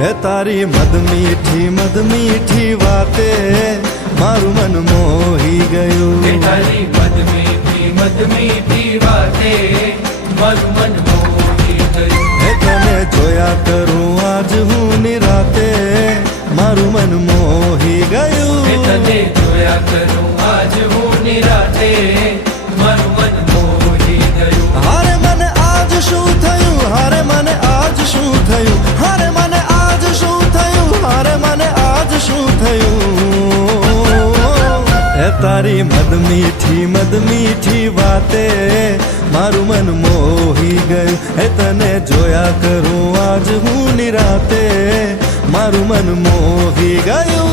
હે તારી મદ મીઠી વાતે મારું મન મોહી ગયું. તારી મદ મીઠી વાતે મારું મન મોહી ગયું. હે તને જોયા કરું આજ હું નિરાતે મારું મન મોહી ગયું. તને જોયા કરું આજ હું નિરાતે મારું મન મોહી ગયું. હારે મને આજ શું થયું, હારે મને આજ શું થયું, હારે મને આજ શું થયું, હારે મને આજ શું થયું. હે તારી મદ મીઠી વાતે મારું મન મોહી ગયું. હે તને જોયા કરું આજ હું નિરાતે મારું મન મોહી ગયું.